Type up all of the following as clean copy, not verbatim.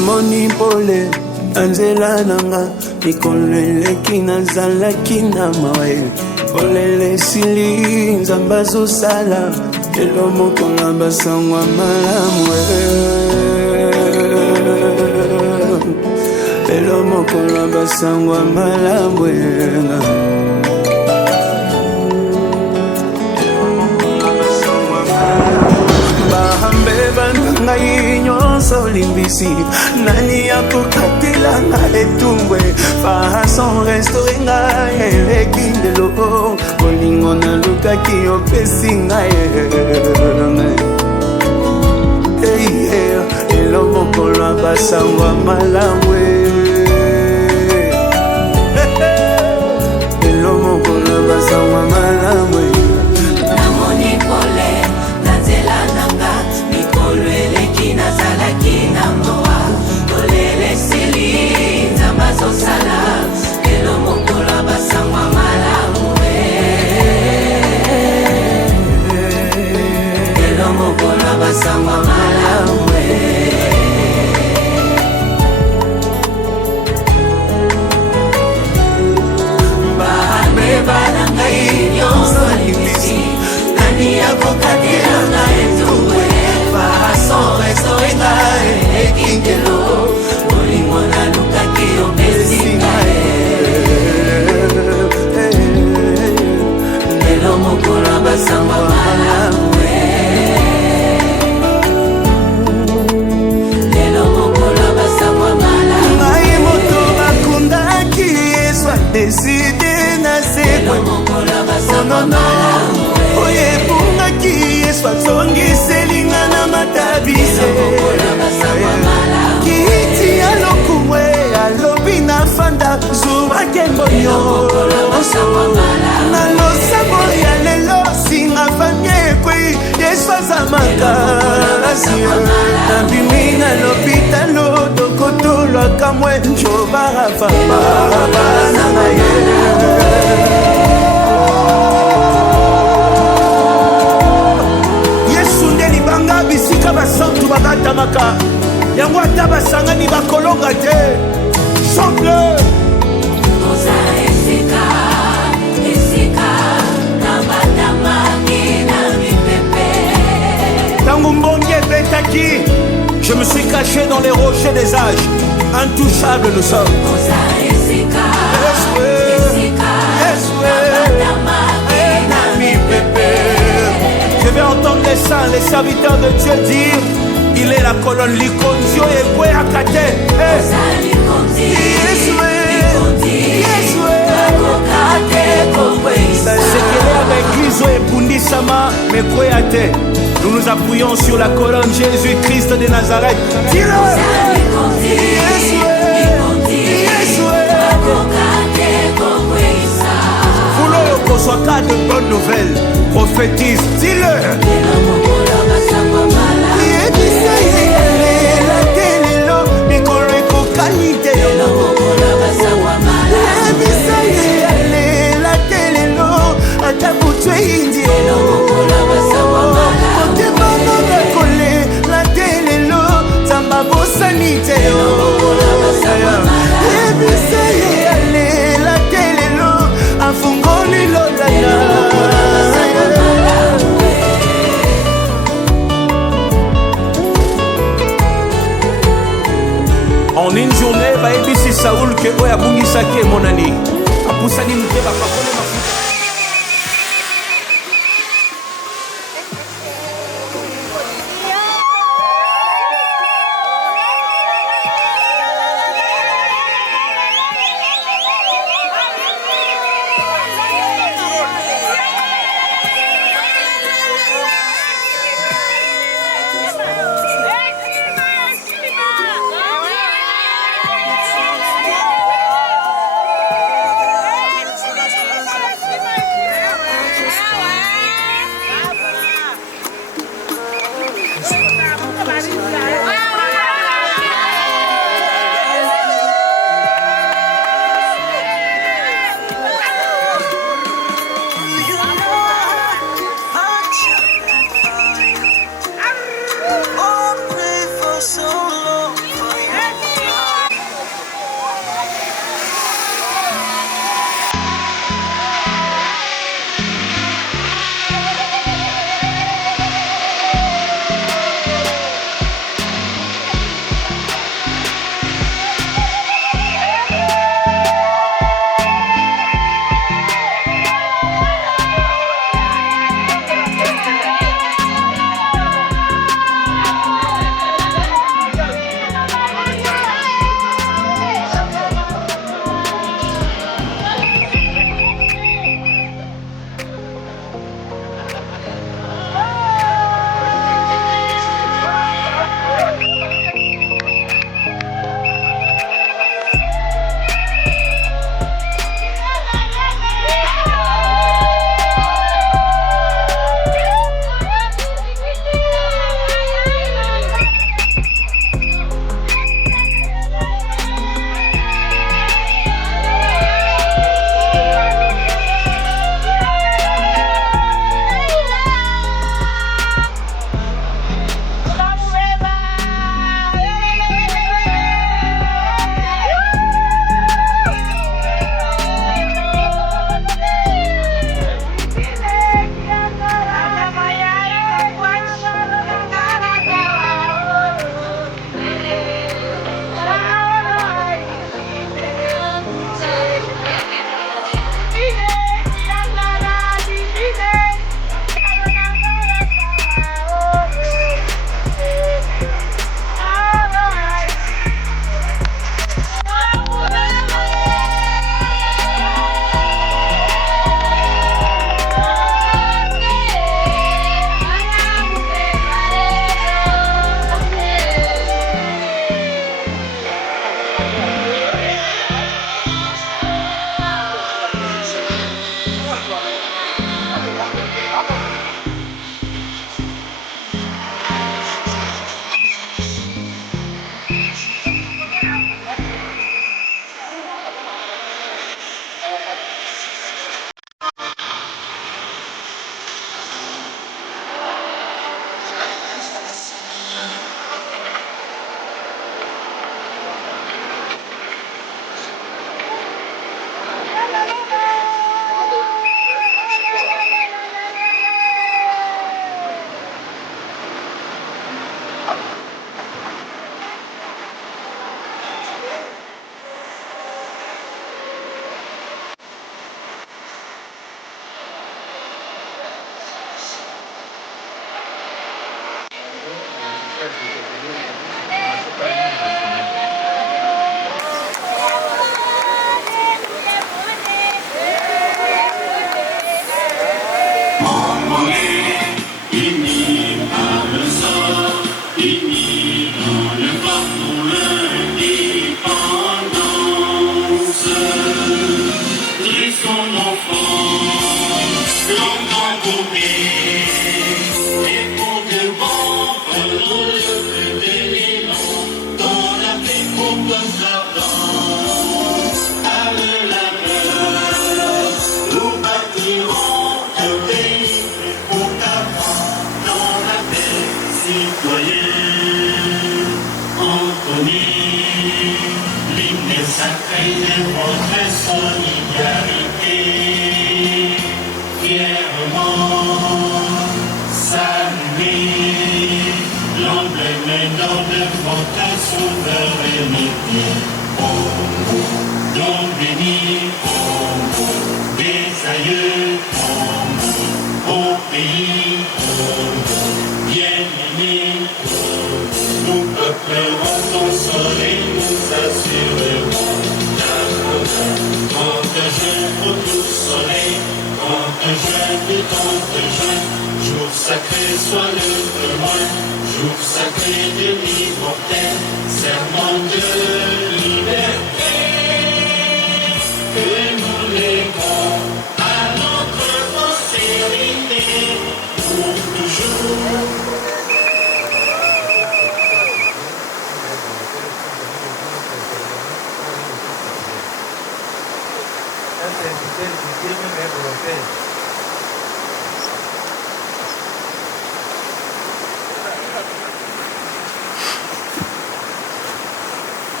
namoni pole anzela nanga mikoleleki nazalaki na mawe polele sili nzamba zosala elo mokonga basangwa malamu elo mokonga basangwa malamu ngai nyonso limbisi nani akokatela na etumbwe fason restore ngai eleki ndelo bolingo nalukaki opesi ngai elo mokolo basangwa malamu elo mokolo basangwa malamu basangwa malamu bahame banangai nyonso limisi nani akokatela ngai tuwe fason restore ngai ekingelo bolingo nalukaki opesi ngai lelo mokolo basangwa malamu deside na sekwe onono oye bungaki yesu atongiselinga na matabise kiti alokumwe alobi na fanda zuwakembonyo na losambo ya lelo singa fanyekwe yesu aza makasi nabimi na lopitalo dokotolwaka mwe njobarafamba na ye yesu nde libanga bisika basantu bakatamaka yango ata basangani bakolonga te chante tango mbongi ebetaki je me suis caché dans les rochers des âges intouchables nous sommes je vais entendre les saints, les serviteurs de Dieu dire il est la colonne likondio et kwe akate sekele ya baeglise oyo ebundisama mekweya te. Nous nous appuyons sur la colonne Jésus-Christ de Nazareth. Voulons qu'on soit cas de bonnes nouvelles. Prophétise, dis-le. En une journée, va ébissi Saoul que oya bungisake monani. Apusani mte ba pakole mafuta.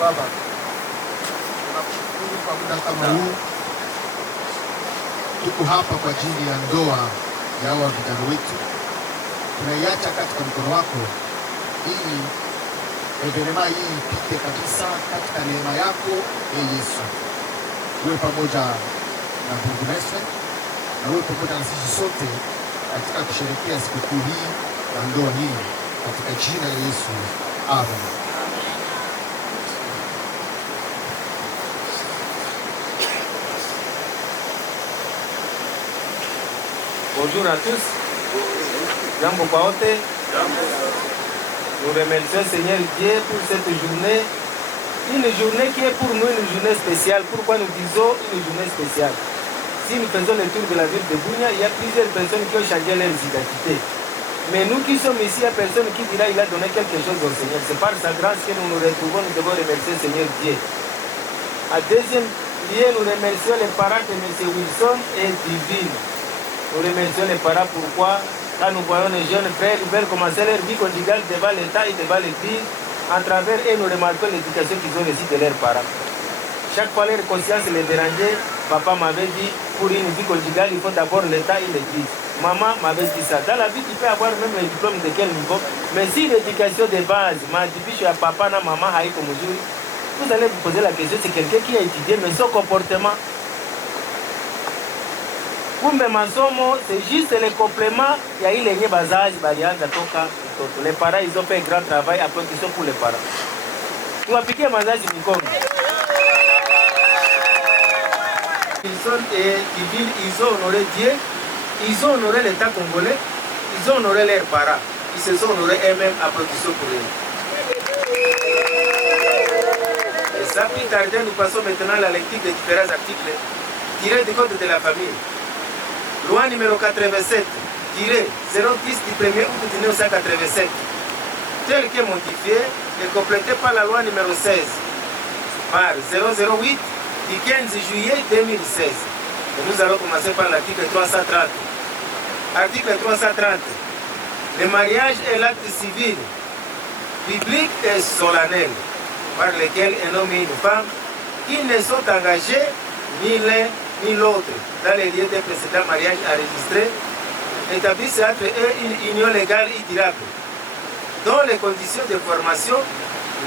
Baba, tunakushukuru kwa muda kama huu. Tuko hapa kwa ajili ya ndoa ya hawa vijana wetu, tunaiacha katika mkono wako ili evenema hii ipite kabisa katika neema yako. Yesu, uwe pamoja na burgomestre na uwe pamoja na sisi sote katika kusherehekea sikukuu hii na ndoa hii katika jina la Yesu, amen. Bonjour à tous. Jambo kwa wote. Nous remercions Seigneur Dieu pour cette journée. Une journée qui est pour nous une journée spéciale. Pourquoi nous disons une journée spéciale? Si nous faisons le tour de la ville de Bunia, il y a plusieurs personnes qui ont changé leurs identités. Mais nous qui sommes ici, il y a personne qui dira qu'il a donné quelque chose au Seigneur. C'est par sa grâce que nous nous retrouvons, nous devons remercier Seigneur Dieu. À deuxième lieu, nous remercions les parents de M. Wilson et Divine. Nous remercions les parents. Pourquoi? Quand nous voyons les jeunes frères, ils veulent commencer leur vie conjugale devant l'État et devant l'Église. En travers eux, nous remarquons l'éducation qu'ils ont reçue de leurs parents. Chaque fois, leur conscience les dérangeait. Papa m'avait dit, pour une vie conjugale, il faut d'abord l'État et l'Église. Maman m'avait dit ça. Dans la vie, tu peux avoir même le diplôme de quel niveau. Mais si l'éducation de base, m'a dit, je suis à papa, na maman, vous allez vous poser la question, c'est quelqu'un qui a étudié, mais son comportement. Kumbe masomo, c'est juste le complément. Il y a eu les bazages, les parents, ils ont fait un grand travail, applaudissements pour les parents. Tu vas piquer mazage Mikong. Wilson et Divine, ils ont honoré Dieu, ils ont honoré l'État congolais, ils ont honoré leurs parents. Ils se sont honorés eux-mêmes, applaudissements pour eux. Et ça, plus tard, nous passons maintenant à la lecture des différents articles tirés du code de la famille. Loi numéro 87, tiré 010 du 1er août 1987, tel que modifié et complété par la loi numéro 16, par 008 du 15 juillet 2016. Et nous allons commencer par l'article 330. Article 330. Le mariage est l'acte civil, public et solennel, par lequel un homme et une femme qui ne sont engagés ni l'un ni l'autre dans les lieux des précédents mariages enregistrés, établissent entre eux une union légale et durable, dont les conditions de formation,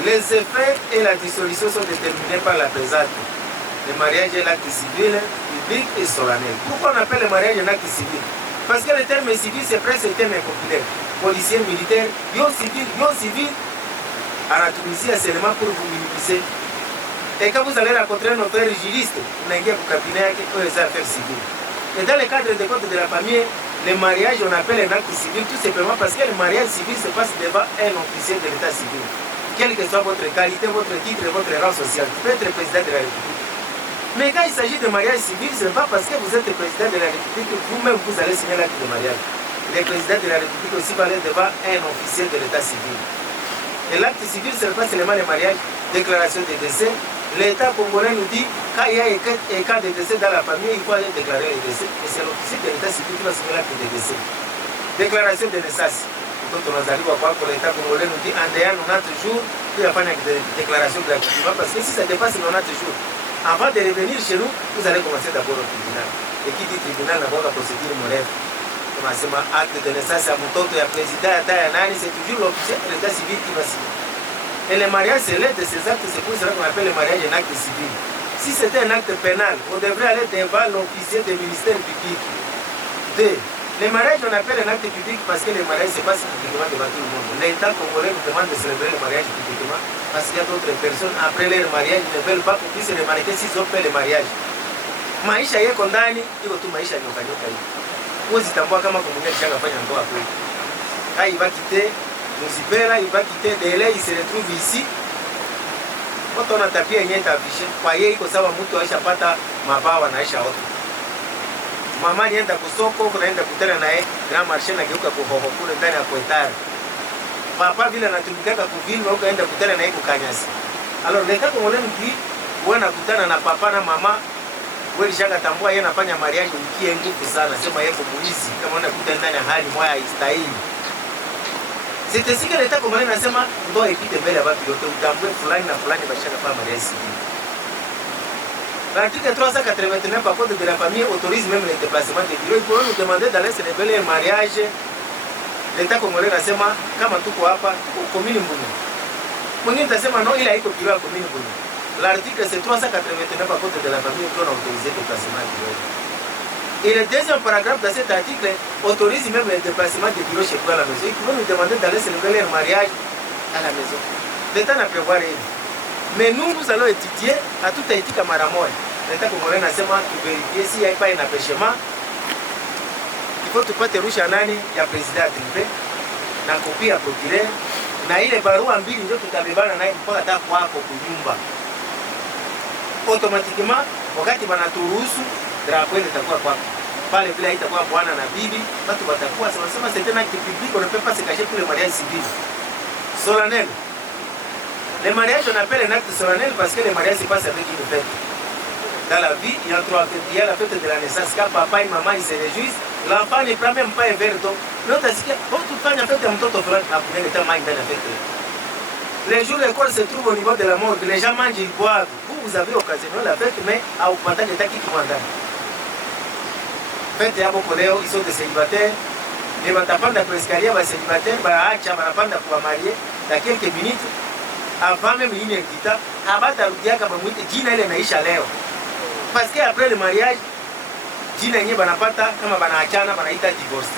les effets et la dissolution sont déterminés par la présente. Le mariage est l'acte civil, public et solennel. Pourquoi on appelle le mariage un acte civil? Parce que le terme civil, c'est presque un terme populaire. Policier, militaire, yo civil, anatumizia seulement pour vous minimiser. Et quand vous allez rencontrer notre juriste, vous n'avez pas cabinet qui peut les affaires civiles. Et dans le cadre des codes de la famille, le mariage, on appelle un acte civil tout simplement parce que le mariage civil se passe devant un officier de l'état civil. Quelle que soit votre qualité, votre titre, votre rang social, vous pouvez être président de la République. Mais quand il s'agit de mariage civil, ce n'est pas parce que vous êtes président de la République que vous-même vous allez signer l'acte de mariage. Le président de la République aussi va aller devant un officier de l'état civil. Et l'acte civil, ce n'est pas seulement le mariage, déclaration de décès. L'État congolais nous dit quand il y a un cas de décès dans la famille, il faut aller déclarer le décès. Et c'est l'officier de l'état civil qui va signer l'acte de décès. Déclaration de naissance. Quand on a arrivé à voir que l'État congolais nous dit en dehors 90 jours, il n'y a pas de déclaration gratuitement parce que si ça dépasse 90 jours, avant de revenir chez nous, vous allez commencer d'abord au tribunal. Et qui dit tribunal, d'abord la procédure moderne. Commencement acte de naissance à Mutoto, il y a président, c'est toujours l'officier de l'état civil qui va signer. Et le mariage, c'est l'aide de ces actes, c'est pour cela qu'on appelle le mariage un acte civil. Si c'était un acte pénal, on devrait aller devant l'officier du ministère public. Le mariage, on appelle un acte public parce que le mariage se passe publiquement devant tout le monde. L'État congolais nous demande de célébrer le mariage publiquement parce qu'il y a d'autres personnes, après leur mariage, ne veulent pas qu'on puisse remarquer s'ils ont fait le mariage. Maisha yeko ndani, iko tu maisha nyoka hivi. Huwezi tambua kama komunye kishakafanya ndoa kweli. Quand il va quitter Musipera, il va quitter Dele, il se retrouve ici. Watu wana tabia yenyewe itavishe. Kwa yeye iko sawa mtu aishapata mabawa na aisha wote. Mama nienda kusoko, kunaenda kutana naye, grand marché na geuka kuhoho kule ndani ya Poetari. Papa vile anatumikaka kuvini huko aenda kutana naye kukanyasi. Alors l'État congolais nous dit, wewe unakutana na papa na mama, wewe shaka tambua yeye anafanya mariage ukie nguvu sana, sema yeye muizi kama unakutana ndani ya hali moya haistahili. C'est ainsi que l'État congolais nasema ndoa ipite mbele ya watu wote, utambue fulani na fulani bashaka pa mariage civil. L'article 389 du Code de la famille autorise même les déplacements de bureaux. Il peut nous demander d'aller célébrer un mariage. L'État congolais nasema kama tuko hapa tuko commune Mbuni. Mwingine tasema non, il a iko bureau ya commune Mbuni. L'article c'est 389 du Code de la famille qui autorise les déplacements de bureaux. Et le deuxième paragraphe de cet article autorise même les déplacements de bureaux chez vous à la maison. Il peut nous demander d'aller célébrer un mariage à la maison. L'État n'a prévoir rien. Mais nous allons étudier à tout Haïti comme Maramoy. L'État congolais nasema tuvérifier s'il n'y a pas un empêchement. Il faut tupate rusha nani ya président Tripe na kopia ya procureur na ile barua mbili ndio tutabebana naye mpaka hata kwako kunyumba. Automatiquement wakati banaturuhusu drapeau litakuwa kwako. Pale vile haitakuwa bwana na bibi, watu watakuwa sema c'est un acte public, on ne peut pas se cacher pour le mariage civil. Solennel. Le mariage, on appelle un acte solennel parce que le mariage se passe avec une fête. Dans la vie, il y a trois fêtes. Il y a la fête de la naissance. Quand papa et maman ils se réjouissent, l'enfant ne prend même pas un verre d'eau. L'autre dit que tu fais une fête de mon tonton Florent, tu as été mal dans la fête. Les jours l'école se trouve au niveau de la morgue, les gens mangent, ils boivent. Vous avez occasionné la fête, mais à augmenter l'état qui commande. Fête ya boko leo, ils sont des célibataires. Les batapanda pour escalier, les célibataires, les batapanda pour marier, dans quelques minutes. Avant même une équita, abatarudia kama mwite jina ile naisha leo. Parce que après le mariage, jina yenyewe banapata kama banaachana banaita divorce.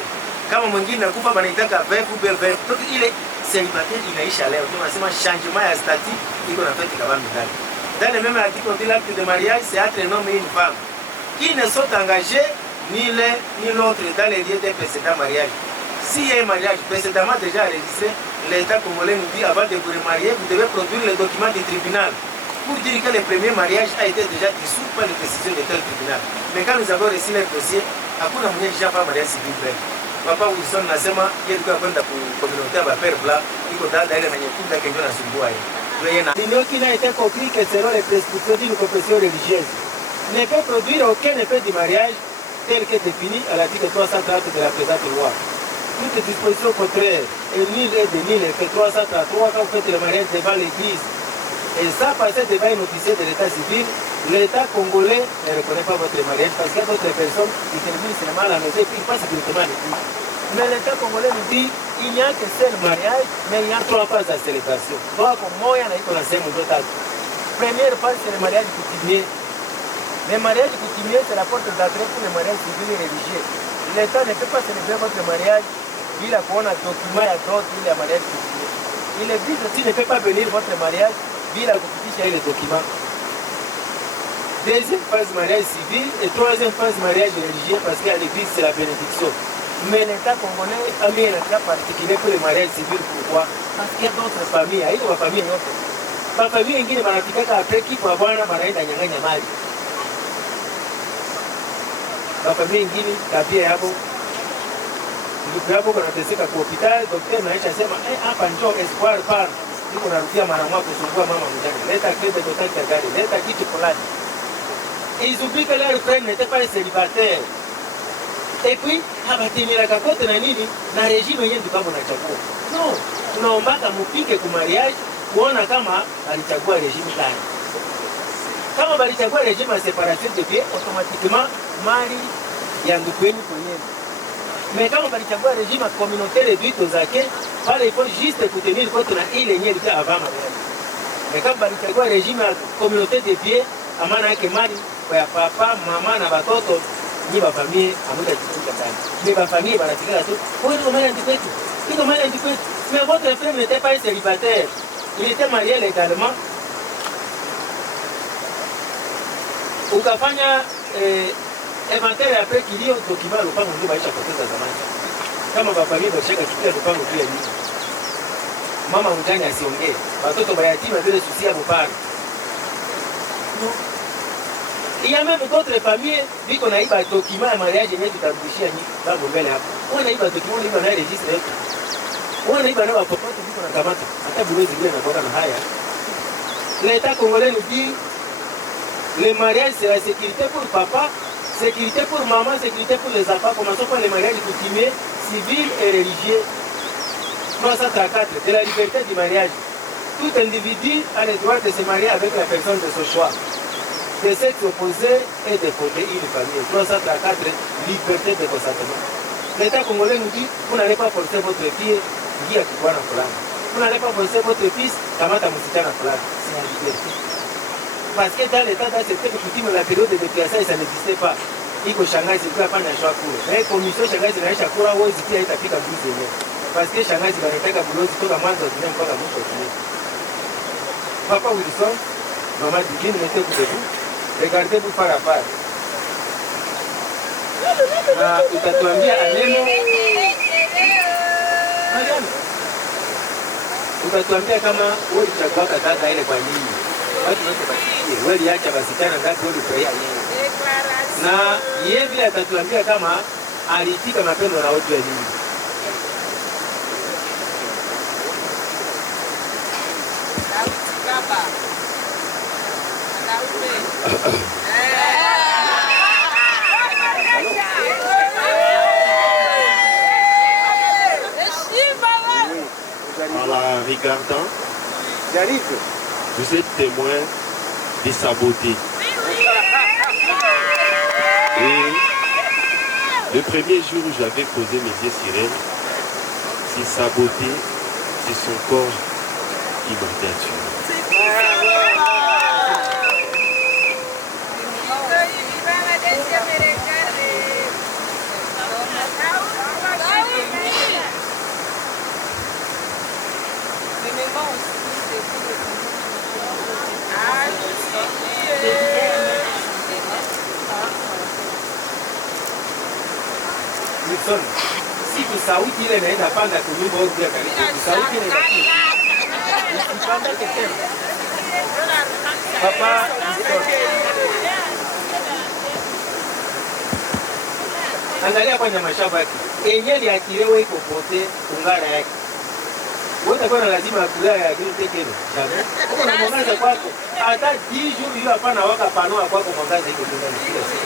Kama mwingine nakufa banaita ka veuf ou veuf. Donc ile célibataire inaisha leo. Tunasema changement ya statut iko na fête kama ndani. Dans le même article on dit l'acte de mariage c'est entre un homme et une femme qui ne sont engagés ni l'un ni l'autre dans les lieux d'un précédent mariage. S'il y a un mariage précédemment déjà enregistré, l'État congolais nous dit avant de vous remarier, vous devez produire les documents du tribunal pour dire que le premier mariage a été déjà dissous par les décisions de tel tribunal. Mais quand nous avons reçu le dossier, hakuna mwenye déjà pas mariage civil bref. Papa Wilson nasema yeye alikuwa kwenda ku communauté ya Père Blanc, iko dada ile na nyekunda kenyo na sumbua yeye. L'union qui n'a été compris que selon les prescriptions d'une confession religieuse ne peut produire aucun effet du mariage tel que défini à l'article 330 de la présente loi. Toute disposition contraire et nul est de nul que 333 quand vous faites le mariage devant l'église et ça passer devant un officier de l'état civil, l'État congolais ne reconnaît pas votre mariage parce qu'il y a d'autres personnes qui terminent seulement à la maison et puis ils passent directement à l'église. Mais l'État congolais nous dit il n'y a que seul mariage, mais il y a trois phases de célébration. Donc, première phase, c'est le mariage coutumier. Le mariage coutumier, c'est la porte d'entrée pour le mariage civil et religieux. l'État ne peut pas célébrer votre mariage bila kuona document ya dot ile ya mariage civil. L'église aussi ne peut pas bénir votre mariage bila kupitisha ile document. Deuxième phase mariage civil et troisième phase mariage religieux parce qu'à l'église c'est la bénédiction. Mais l'État congolais a mis un cas particulier pour le mariage civil. Pourquoi? Parce qu'il y a d'autres familles. Il y a des familles yote. Ma famille ingine wanafikaka après kifo ya bwana wanaenda nyang'anya mali. Ma famille ingine tabia yabo ndugu yako kunateseka kwa hospitali, daktari anaisha sema hapa njoo espoir par. Niko narudia mara moja kusumbua mama mjane. Leta clé de contact ya gari, leta kitu fulani. Ils oublient que leur frère n'était pas célibataire. Et puis, habatimira kakote na nini na régime yenyewe ndio kama unachagua. No, tunaombaka mupike ku mariage kuona kama alichagua régime gani. Kama balichagua régime ya séparation de biens, automatiquement mali ya ndugu yenu kwenyewe. Mais kama balichagua régime ya communauté réduite aux acquis, pale il faut juste kutenir compte na ile yenyewe ilikuwa avant mariage. Mais kama balichagua régime ya communauté de biens, amana yake mali kwa papa, mama na watoto ni ba famille amoja kitu sana. Ni ba famille banatikana tu. Wewe ndio mali ndikwetu. Ndio mali ndikwetu. Mais votre frère n'était pas célibataire. Il était marié légalement. Ukafanya inventaire après kilio document lupango ndio baisha poteza zamani. Kama ba famille bashaka chukia lupango tu ya nini. Mama mjane asiongee. Watoto bayatima vile susia bupana. No. Il y a même d'autres familles qui ont un document de mariage et qui ont un document on a un document qui est registré. On a un document qui est l'État congolais nous dit le mariage c'est la sécurité pour papa, sécurité pour maman, sécurité pour les enfants. Commençons par les mariages coutumiers, civils et religieux. 334 de la liberté du mariage. Tout individu a le droit de se marier avec la personne de son choix. De sexe opposé et de fonder une famille. 334, liberté de consentement. L'État congolais nous dit, vous n'allez pas forcer votre fille à Kikwana Fulani. Vous n'allez pas forcer votre fils Kamata Moussichana Fulani. C'est la liberté. Parce que dans l'État d'accepter que tout la période de déclaration, ça n'existait pas. Il faut Shanghai, c'est pas un choix court. Mais la commission Shanghai, c'est un choix court, où il y a un pic à bout de parce que Shanghai, c'est un pic à bout de tout le monde, c'est un peu à bout de Papa Wilson, maman Divine, mettez-vous debout. Regardez-vous par à part. Na utatuambia aneno. Utatuambia kama wewe ulichagua kaka ile kwa nini? Watu wote basikie. Wewe liacha basichana ngapi ulifurahia yeye? Na yeye vile atatuambia kama alitika mapendo na watu wengine. Baba. En la regardant, vous êtes témoin de sa beauté. Et le premier jour où j'avais posé mes yeux sur elle, c'est sa beauté, c'est son corps qui m'a attiré. Si tu sauti ile inaenda panda kunyumba au pia karibu. Sauti ile inapanda kesema. Papa angalia kwenye mashamba yake. Yenyewe akilewe iko pote ungara yake. Wewe utakuwa na lazima kulea ya kitu tekeno. Sawa? Uko na mwangaza kwako. Hata 10 jours hiyo hapana waka panoa kwako mwangaza iko ndani kila siku.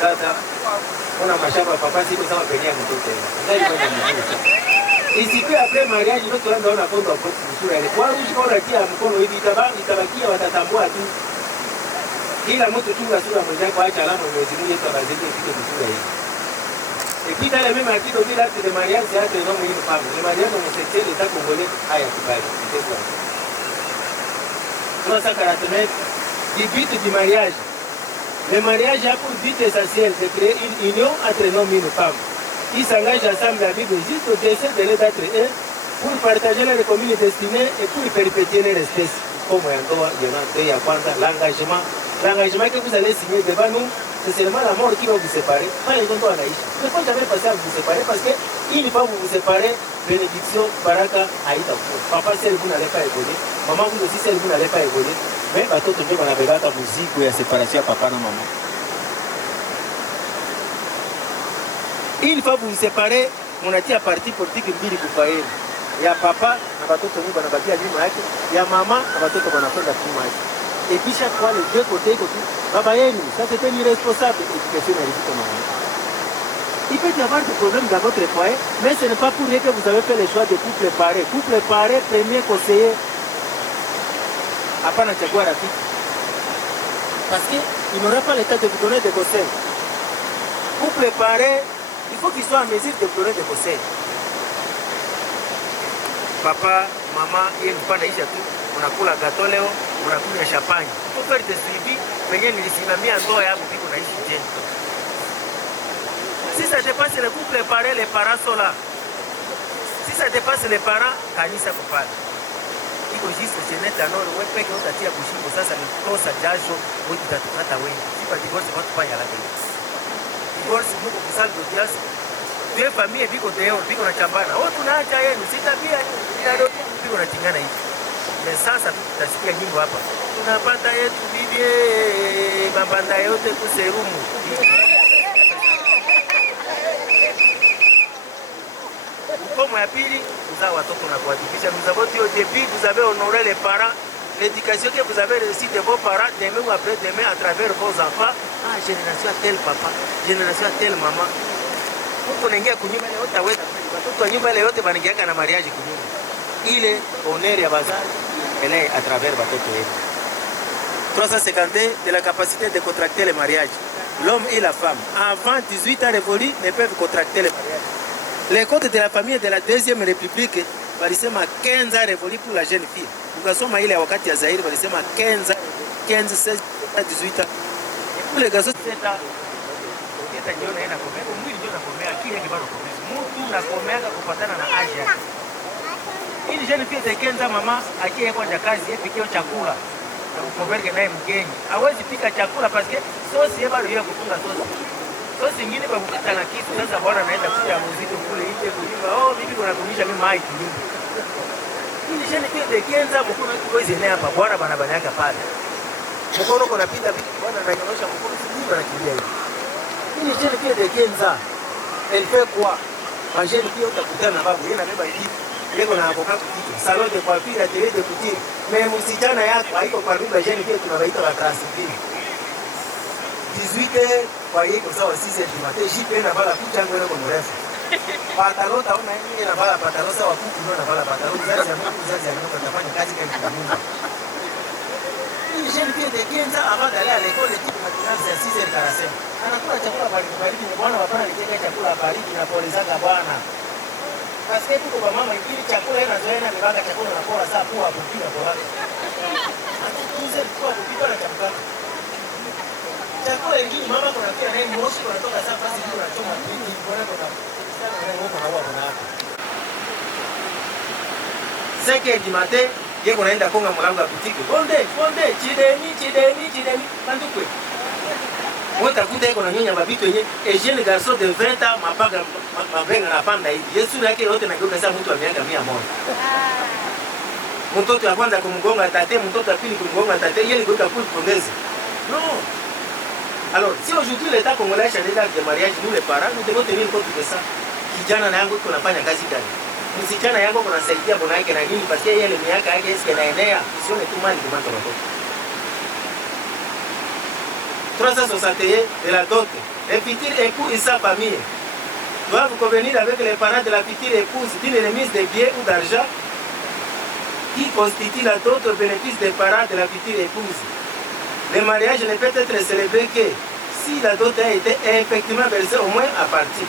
Sasa kuna mashamba papa siko sawa penia mtoto. Ndio kwa nini? Isipe après mariage ndio tunaanza kondo hapo sura ile. Kwa hiyo unaona kia mkono hivi itabakia watatambua tu. Kila mtu chunga sura mwenzako acha alama Mwenyezi Mungu atabadilike kitu kizuri hivi. Et puis dans le même article, on dit l'acte de mariage, c'est un homme et une femme. Le mariage homosexuel, l'État congolais a yakubali. C'est quoi? 349, du but du mariage. Le mariage a pour but essentiel de créer une union entre un homme et une femme qui s'engagent ensemble la Bible jusqu'au décès de l'être un pour partager leurs communes destinées et pour perpétuer leur espèce. Comme l'engagement. L'engagement que vous allez signer devant nous, c'est seulement la mort qui va vous séparer. Pas les gens qui ont naïf. Il ne faut jamais passer à vous séparer parce qu'une fois vous vous séparez, bénédiction, baraka, aïta. Papa, celle vous n'allez pas évoluer. Maman, vous aussi, celle vous n'allez pas évoluer. Mais bateau de Dieu, on avait la musique ou la séparation à papa et maman. Une fois vous vous séparez, on a dit à partir politique mbili kufaeli. Ya papa na batoto ni banabakia nyuma yake, ya mama na batoto banakwenda nyuma yake. Et puis chaque fois les deux côtés côté baba yenu, ça c'était irresponsable éducation à maman. Il peut y avoir des problèmes dans votre foyer, mais ce n'est pas pour rien que vous avez fait le choix de couple paré. Couple paré, premier conseiller. Hapana chagua rafiki. Parce qu'il n'aura pas le temps de vous donner des conseils. Couple paré, il faut qu'il soit en mesure de vous donner des conseils. Papa, maman, il y a une panne ici, on a coulé la gâteau, on a coulé la champagne. Il faut faire des suivis, mais il y a une mis en dos et à vous dire qu'on a ici. Si ça dépasse le couple paré, les parents sont là. Si ça dépasse les parents, kanisa kupala. Iko juste c'est net alors wewe peke yako utatia kushingo sasa ni kosa jasho wewe utatukata wewe. Si pas divorce watu pa yala tena. Divorce muko kusali dodias. Deux familles biko deo biko na chambana. Oh tunaacha yenu si tabia ndio biko na tingana hivi. Na sasa tutasikia nyimbo hapa. Tunapata yetu bibie mabanda yote kuserumu. Comme à Pili, vous avez nous avons dit au début, vous avez honoré les parents, l'éducation que vous avez reçue de vos parents, demain ou après demain, à travers vos enfants. Ah, génération à tel papa, génération à telle maman. Pour qu'on ait un kunyuma, il y a un mariage. Il est honneur et bazar, elle est à travers votre pays. 350 de la capacité de contracter le mariage. L'homme et la femme, avant 18 ans révolus, ne peuvent contracter le mariage. Les codes de la famille de la deuxième république walisema 15 ans révolus pour la jeune fille. Ukasoma ile wakati ya Zaire walisema 15 ans, 15, 16, 18 ans. Et pour les garçons, c'est ça. Ukita jiona ina komea, mwili ndio unakomea, akili yake bado komea. Mtu unakomea kufuatana na age yake. Ili jeune fille de 15 ans mama akiye kwanza kazi yepike chakula. Na kukonverge naye mgeni. Hawezi pika chakula parce que sauce yeba ndio kufunga sauce. So zingine kwa kukata na kitu sasa bwana anaenda kuja muziki kule nje kuimba bibi unakumisha mimi mai kilimba. Hii jeni pia de Kenza mkono wako hizi hapa bwana bana yake pale. Mkono uko napita vipi bwana ananyosha mkono sijui anakimbia hivi. Hii jeni pia de Kenza. Elle fait quoi? Angeli pia utakutana na babu yeye anabeba hivi. Yeye na avoka kitu. Salon de coiffure atelier de couture. Mais msichana yako haiko kwa bibi jeni pia tunabaita wa transfert. 18 kwa hiyo kwa sawa 6 du matin jipe na bala picha yangu ile kwa mrefu. Patalo taona yeye na bala patalo sawa kuku ndio na bala patalo zazi ya Mungu atafanya kazi kwa Mungu. Hii jeune fille de 15 ans avant d'aller à l'école équipe matinale ya 6h45. Anakula chakula baridi ni bwana baba anateka chakula baridi na polezanga bwana. Parce que kwa mama ingine chakula ina zoea bebanga chakula na pora saa kwa kupika kwa watu. Hata tuze kwa kupika na chakula. Chakula ingine mama kuna pia naye moshi unatoka sasa basi ndio unachoma pili bwana kuna sana ngoko hawa kuna hapo. 5h du matin yeye unaenda konga mlango wa boutique. Bonde chideni bandukwe. Wota kuta yeko na nyonya mabitu yenyewe et jeune garçon de 20 ans mapaga mabenga na panda hivi. Yesu yake yote nageuka sasa mtu wa miaka 100. Mtoto wa kwanza kumgonga tate, mtoto wa pili kumgonga tate, yeye alikuwa kupongeza. Non. Alors, si aujourd'hui l'État congolais a changé l'acte de mariage, nous les parents, nous devons tenir compte de ça. Kijana na yangu kunafanya kazi gani? Msichana yangu kunasaidia bwana yake na nini? Parce que yeye miaka yake est-ce qu'elle inaenea? Usione tu mali kwa watoto. 361 de la dot. Le futur époux et sa famille doivent convenir avec les parents de la future épouse d'une remise de biens ou d'argent qui constitue la dot au bénéfice des parents de la future épouse. Le mariage ne peut être célébré que si la dot a été effectivement versée au moins à partir.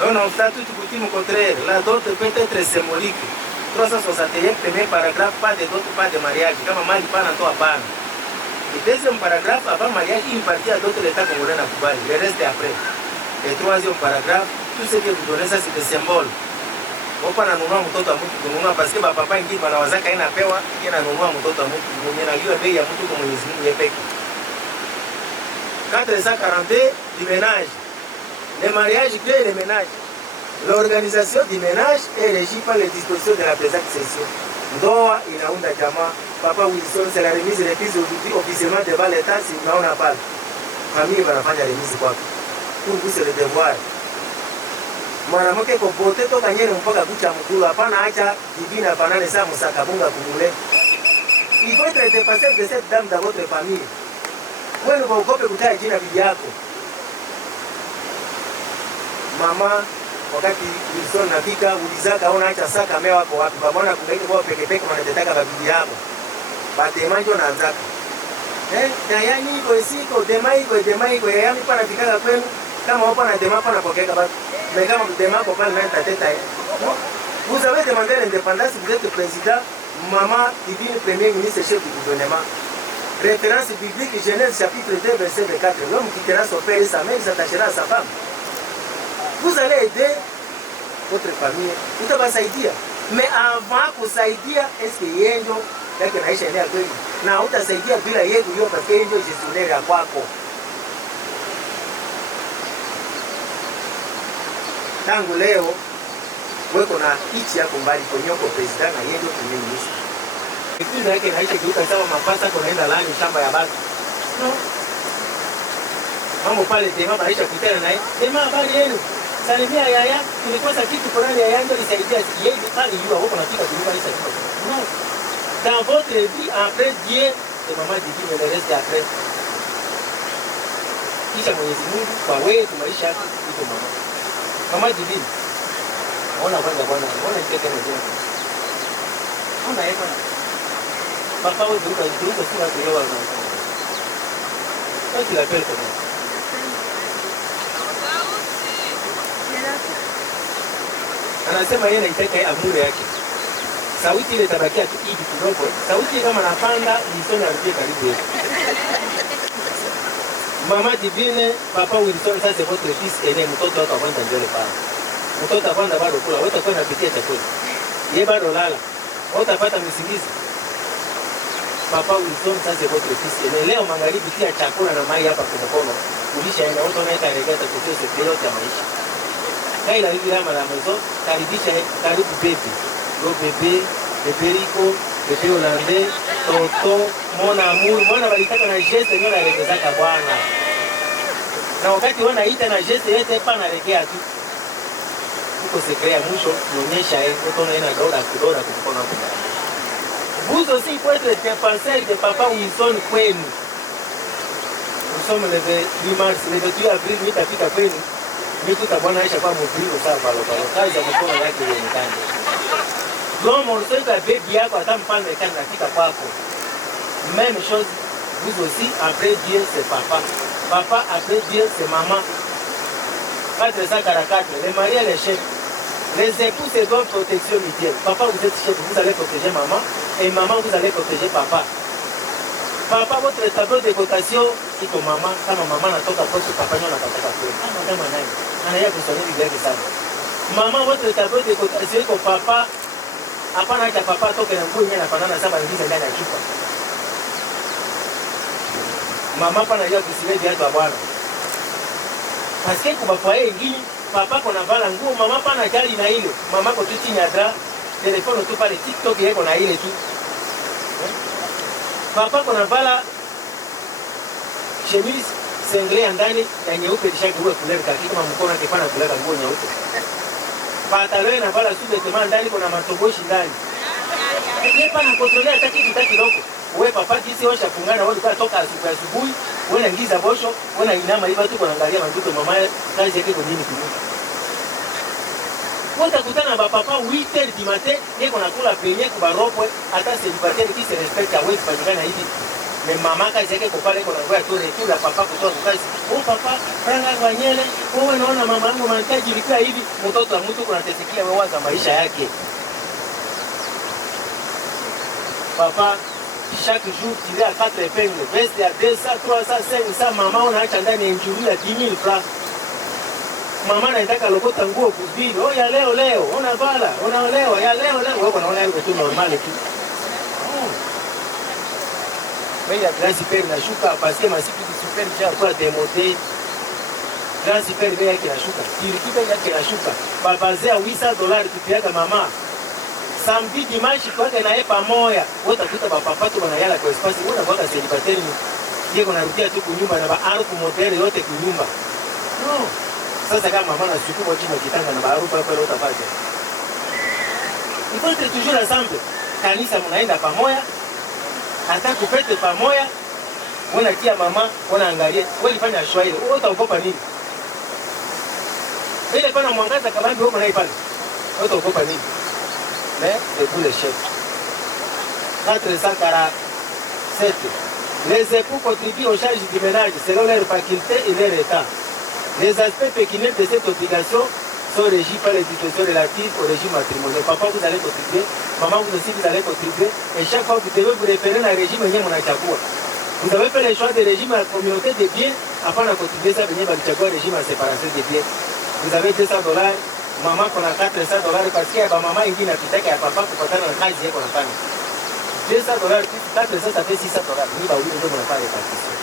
Nonobstant toute coutume contraire, la dot peut être symbolique. 361, premier paragraphe, pas de dot, pas de mariage. Kama mali pana toa pana. Le deuxième paragraphe, avant mariage, une partie à d'autres l'État congolais n'a pas. Le reste est après. Le troisième paragraphe, tout ce que vous donnez, ça c'est des symboles. Opa nanunua mtoto wa mtu kununua parce que papa ingine wanawazaka ina pewa yeye ananunua mtoto wa mtu mwenye anajua bei ya mtu kwa Mwenyezi Mungu yeye peke. 440 du ménage. Le mariage crée le ménage. L'organisation du ménage est régie par les dispositions de la présente session. Ndoa inaunda jamaa. Papa Wilson, c'est la remise de l'église aujourd'hui officiellement devant l'État si unaona pale. Famille wanafanya remise kwako. Pour vous c'est le devoir. Mwanamke popote toka nyene mpaka kucha mkulu hapana acha divine afanane saa msakabunga kumule. Il faut être dépassé de cette dame dans votre famille. Wewe unaogope kutaja jina bibi yako. Mama wakati Wilson nafika ulizaka ona acha saka mea wako wapi? Bamona kungaika kwa peke peke wanatetaka bibi yako. Batemanjo na nzaka. Dayani iko isiko demai iko yani pana fikaka kwenu kama wapo na dema pana kokeka basi. Mais quand vous demandez pourquoi vous vous avez demandé l'indépendance, vous êtes président, maman divine, premier ministre, chef du gouvernement. Référence biblique, Genèse chapitre 2, verset 24. L'homme quittera son père et sa mère, il s'attachera à sa femme. Vous allez aider votre famille. Vous devez s'aider. Mais avant que s'aider, est-ce que yenjo yake naisha enea kweli? Na utasaidia bila yeye kujua parce que yenjo gestionnaire ya kwako. Tangu leo weko na ichi yako mbali konyoko president na yeye premier minister. Kitu yake naisha kiuka sawa mapasa kunaenda lani shamba ya batu. No. Mambo pale tema maisha kutana naye. Tema habari yenu. Salimia yaya, tulikosa kitu fulani ya yangu nisaidia yeye pale yua wako nafika kulipa hizo kitu. No. Dans votre vie après Dieu, c'est maman dit que le reste après. Kisha Mwenyezi Mungu kwa wewe maisha yako iko mama. Mama divine. Ona kwanza bwana, ona ikeke na jeu. Ona yeye bwana. Papa wewe duka sura kwa wewe. Toi tu l'appelles comment? Anasema yeye anaitaka amuri yake. Sauti ile tabakia tu hivi kidogo. Sauti kama napanda Wilson arudie karibu yake. Mama divine, papa Wilson, ça c'est votre fils aîné, mtoto wako kwanza njoo pale. Mtoto kwanza bado kula, wewe utakuwa unapitia chakula. Yeye bado lala. Wewe utapata msingizi. Papa Wilson, ça c'est votre fils aîné. Leo magharibi tia chakula na mai hapa kwa mkono. Ulishaenda wote unaeka regata kutoa sekretari ya maisha. Kaila hivi kama la maison, karibisha karibu baby. Lo bébé, bébé Rico, bébé Hollandais, Toto, mon amour, mwana walitaka na geste ndio anaelekezaka bwana. Na wakati wanaita na geste yote hapa naelekea tu. Uko sekrea mwisho kuonyesha yeye utaona ina dola kudora kutoka hapo. Vous aussi pour être défenseur de papa Wilson kwenu. Nous sommes le 8 mars, le 28 avril nitafika kwenu. Mimi tutabwana Aisha kwa mzuri sawa pale. Kazi ya mkono yake ionekane. L'homme on sait que baby yako atampanda kana katika kwako. Même chose, vous aussi, après Dieu, c'est papa. Papa, après Dieu, c'est maman. 444, les mariés, les chefs. Les époux, c'est votre protection mutuelle. Papa, vous êtes chef, vous allez protéger maman. Et maman, vous allez protéger papa. Papa, votre tableau de cotation, c'est ton maman. Quand maman n'a pas de papa, non, n'a pas de ah, madame, on a eu besoin de ça. Maman, votre tableau de cotation, c'est ton papa. Hapana acha papa toke na nguo yenyewe anafanana sasa ingiza ndani ya chupa. Mama pana ya kusile viatu bwana. Parce que kwa papa yeye papa kona vala nguo mama pana jali na ile. Mama ko tu tinya dra, telefono tu pale TikTok yeko na ile tu. Papa kona vala chemise sengle ndani ya nyeupe lishaki uwe kuleka kaki kama mkono yake pana kuleka nguo nyeupe. Pataloe na vala sube tema ndani kuna matoboshi ndani. Yeye pana kontrolea taki kitaki loko. Wewe papa jinsi washa fungana wewe kwa toka asubuhi, wewe naingiza bosho, wewe na inama hivi tu kuangalia mtoto mama kazi yake kwa nini kidogo. Wewe utakutana na papa 8h du matin, yeye kunakula penye kubaropwe hata célibataire qui se respecte wewe kufanyana hivi. Mais maman kazi yake kupale kuna ngoja tu la papa kutoka kazi. Oh papa, ranga wanyele, wewe naona mama yangu anahitaji ilikuwa hivi, mtoto wa mtu kunatesikia wewe waza maisha yake. Papa chaque jour tirer à 4 épingles, veste à 200, 300, 500, maman unaacha ndani ya injuri ya 10,000 francs. Mama anaitaka lokota nguo kuzidi, oh ya leo, unavala, unaolewa, ya leo, wewe unaona hiyo tu normal tu. Bei ya Grand Super inashuka, pasie masiku super cha kwa demote. Grand Super bei yake inashuka, Turki bei yake inashuka. Babazea $800 tupiaga mama. Samedi dimanche kwake na yeye pamoja. Wote utakuta bapapa tu wanayala kwa espace, unaona kwa celibateri. Yeye kunarudia tu kunyumba na baarufu modeli yote kunyumba. No. Sasa kama mama anachukua chini kitanga na baarufu hapo leo utapata. Il faut être toujours ensemble. Kanisa mnaenda pamoja. Hata kupete pamoja. Unatia mama, unaangalia. Wewe ulifanya shwa ile. Wewe utaogopa nini? Ile pana mwangaza kabambi wewe unaipanda. Wewe utaogopa nini? Mais c'est pour les chefs. 447. Les époux contribuent aux charges du ménage selon leur faculté et leur état. Les aspects pécuniaires de cette obligation sont régis par les dispositions relatives au régime matrimonial. Papa, vous allez contribuer, maman, vous aussi, vous allez contribuer. Et chaque fois, vous devez vous référer au régime yenye mnachagua. Vous avez fait le choix de régime à la communauté de biens afin de contribuer ça venir balichagua régime à séparation des biens. Vous avez $200. Mama kuna $400 parce que maman ingine apitaka ya papa kupatana na kazi yako anafanya. $200 400 ça fait $600. Ni ba huyo ndio mnafanya repartition.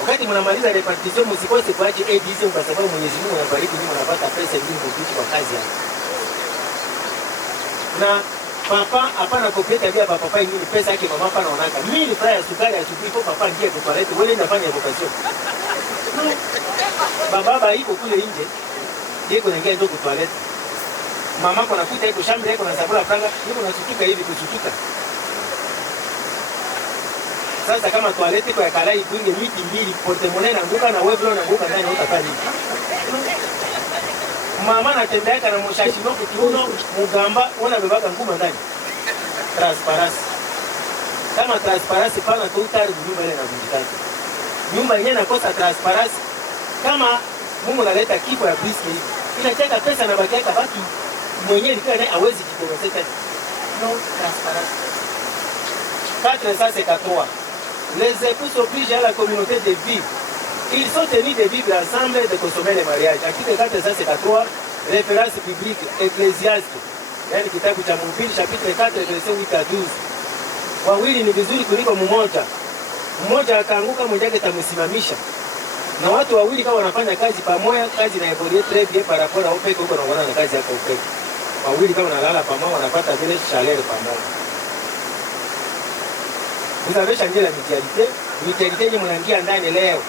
Wakati mnamaliza repartition msikose kuache ADC kwa sababu Mwenyezi Mungu anabariki nyinyi mnapata pesa nyingi kupitia kwa kazi yako. Na papa hapana kopeta bila papa ingine pesa yake mama hapana onaka. Mimi ni fraya sukari ya sukari kwa papa ndiye kwa toilet wewe unafanya vocation. Baba iko kule nje. Yeko naingia ndio kwa toilet. Mama kuna kuta iko shamba yako na sabula franga, yeko nasutuka hivi kusutuka. Sasa kama toilet iko ya kalai kuinge miti mbili, portemone na nguka na wewe na nguka ndani utafanya. Mama anatembea kana mshashi ndio kiuno mugamba ona bebaka nguma ndani. Transparency. Kama transparency pana tutari nyumba ile inavunjika. Nyumba yenyewe inakosa transparency. Kama Mungu analeta kifo ya briski hivi. Inacheka pesa na bakiaka watu mwenyewe nikiwa naye hawezi kujitoseka. No transparency. 453. Les époux s'obligent à la communauté de vivre. Ils sont tenus de vivre ensemble et de consommer le mariage. Article 453, référence biblique, Ecclésiaste. Yaani kitabu cha Mhubiri chapitre 4 verset 8 à 12. Wawili ni vizuri kuliko mmoja. Mmoja akaanguka mwenzake tamsimamisha. Na watu wawili kama wanafanya kazi pamoja, kazi na evolue très bien par rapport au peke huko na wana kazi yako peke. Wawili kama wanalala pamoja wanapata vile chaleur pamoja. Vous avez changé la mutualité. Mutualité yenye mnaingia ndani leo.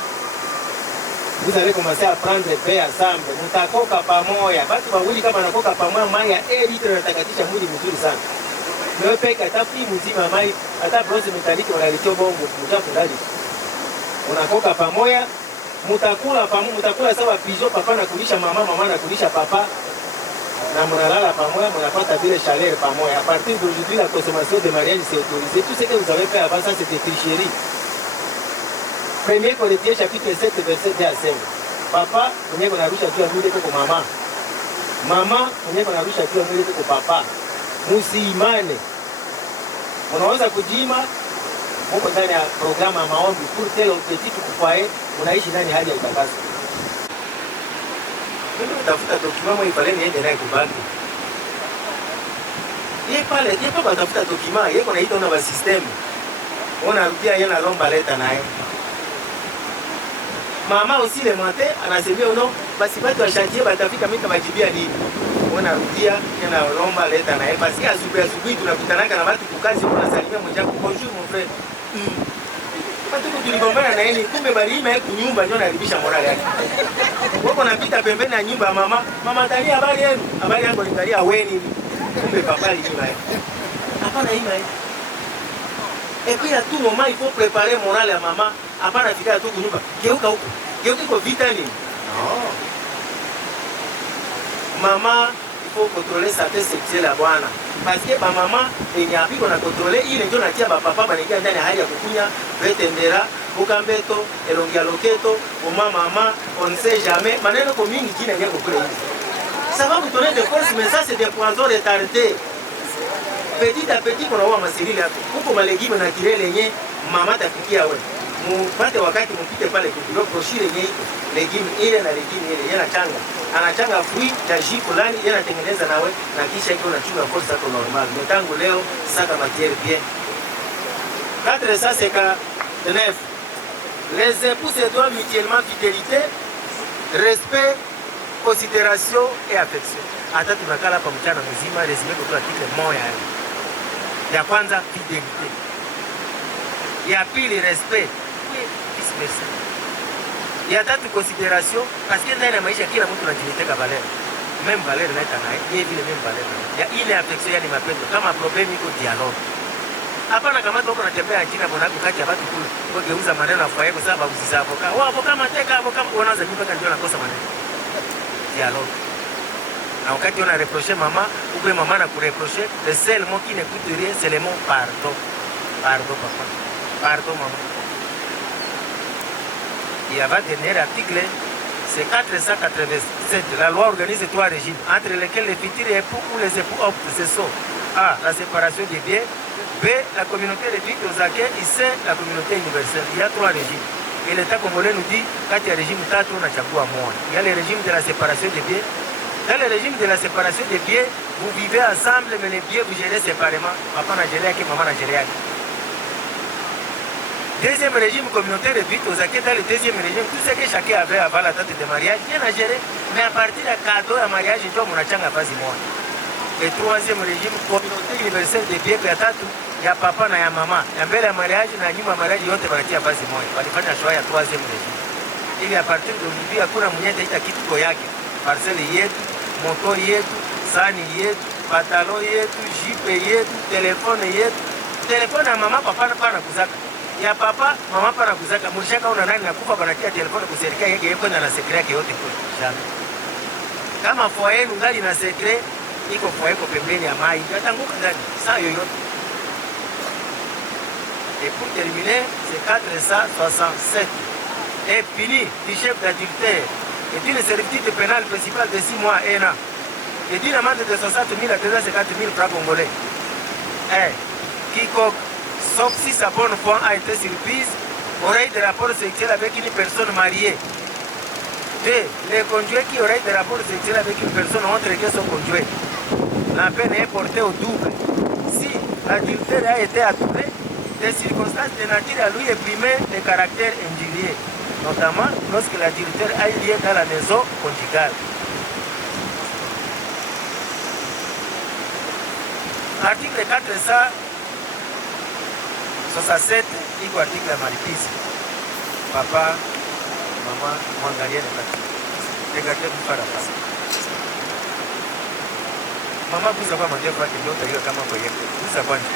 Vous avez commencé à prendre paix ensemble. Mtakoka pamoja. Watu wawili kama wanakoka pamoja, mai ya litre inatakatisha mwili mzuri sana. Leo peke atafi mzima mai, hata bronze metaliki wanalicho bongo, mtafu ndani. Unakoka pamoja. Mutakula pamoja, mutakula sawa pigeon, papa na kulisha mama, mama na kulisha papa. Na mnalala pamoja, mnapata vile chaleur pamoja. À partir d'aujourd'hui, la consommation de mariage c'est autorisé. Tout ce que vous avez fait avant ça, c'était tricherie. 1 Corinthiens chapitre 7 verset 2 à 5. Papa, mwenye kunarusha tu mwili kwa mama. Mama, mwenye kunarusha tu mwili kwa papa. Musiimane. Unaweza kujima huko ndani ya programu ya maombi pour tel objectif kufae, unaishi ndani hali ya utakaso. Mimi natafuta document mwe pale niende naye kubaki. Yeye pale tafuta document, yeye kuna ita una system. Unarudia yeye na lomba leta naye. Mama aussi le matin anasemia uno basi watu wa chantier batafika mimi tabajibia nini. Unarudia yeye na lomba leta naye. Basi asubuhi tunakutanaka na watu kukazi, unasalimia mwenzako bonjour mon frère. Watu tuligombana na yeye kumbe balima yake nyumba ndio anaribisha morale yake. Wako napita pembeni ya nyumba ya mama. Mama tani habari yenu? Habari yangu niangalia weni. Kumbe papa alima yake. Hapana ima yake. Et puis à tout moment il faut préparer morale ya mama. Hapana fika tu kunyumba. Geuka huko. Geuka kwa vita nini? Non. Mama il faut contrôler sa tête sexuelle à bwana. Parce que ba mama enyambi kona contrôler ile ndio natia ba papa banaingia ndani hali ya kukunya vetendera ukambeto elongia loketo mama on ne sait jamais maneno kwa mingi jina yako kule hivi. Sababu tunende force mais ça c'est des poisons retardés. Petit à petit kuna huwa masilili hapo. Huko malegime na kirele yenye mama tafikia wewe. Mpate wakati mpite pale kidogo proshire yenye iko. Legime ile na legime ile yana changa. Anachanga fruit ya jus fulani yana tengeneza nawe na kisha iko na chunga force yako normal. Metangu leo saka matière bien. 459. Les époux se doivent mutuellement fidélité, respect, considération et affection. Hata tunakala hapa mchana mzima resume kwa article moja. Ya kwanza fidélité. Ya pili respect. Vice versa. Ya tatu considération parce que ndani ya maisha kila mtu anajileteka valeur. Même valeur inaita naye, yeye vile même valeur. Ya ile affection yani mapendo. Kama problem iko dialogue. Hapana kama tu uko unatembea nchini hapo na kati ya watu kule. Ugeuza maneno afu yako sababu usisa hapo. Wao hapo kama teka hapo kama unaanza nyumba ndio nakosa maneno. Dialogue. Na wakati on a reproché maman, ou bien maman a reproché, le seul mot qui n'écoute rien, c'est le mot pardon. Pardon, papa. Pardon, maman. Et avant dernier article, c'est 487. La loi organise 3 régimes, entre lesquels les futurs époux ou les époux optent. Ce sont A. La séparation des biens. B. La communauté réduite aux acquis. Et C. La communauté universelle. Il y a 3 régimes. Et l'État congolais nous dit, quand il y a régime tatu, on a chagua moi. Il y a le régime de la séparation des biens. Dans le régime de la séparation des biens, vous vivez ensemble, mais les biens vous gérez séparément. Papa n'a géré avec maman n'a géré avec. Deuxième régime communautaire réduite aux acquis. Dans le deuxième régime, tout ce que chacun avait avant la date de mariage, bien à gérer. Mais à partir du cadeau à mariage, il doit mon achanga pas moi. Et troisième régime, communauté universelle des biens, il y a papa et maman. Il y a un mariage, il y a un mariage, il y a un mariage, il y a un troisième régime. Et à partir d'aujourd'hui, il y a un moyen d'être qui tout yake. Parcelle yetu, moto yetu, sani yetu, patalo yetu, jipe yetu, telefone yetu. Telefone ya mama papa pana kuzaka. Ya papa mama pana kuzaka. Murishaka una nani nakufa banatia telefone kuserikali yake yeko na secret yake yote kwa shamba. Kama foyer yenu ngali na secret iko foyer iko pembeni ya mai, yatanguka ndani saa yoyote. Et pour terminer, c'est 467. Et puni du chef d'adultère et d'une servitude pénale principale de 6 mois et 1 an. Et d'une amende de 60 000 à 250 000 francs congolais. Quiconque, sauf si sa bonne foi a été surprise, aurait des rapports sexuels avec une personne mariée. 2. Les conjoints qui auraient des rapports sexuels avec une personne autre que son conjoint. La peine est portée au double. Si l'adultère a été atteint, des circonstances de nature à lui exprimer des caractères injurieux, notamment lorsque l'adultère a eu lieu dans la maison conjugale. Article 467, iko article ya malipizi. Papa, mama, mwangalie na kati. Tegate kufara pasa. Mama kuza kwa mandia kwa kidogo hiyo kama kwa yeye. Kuza kwanza.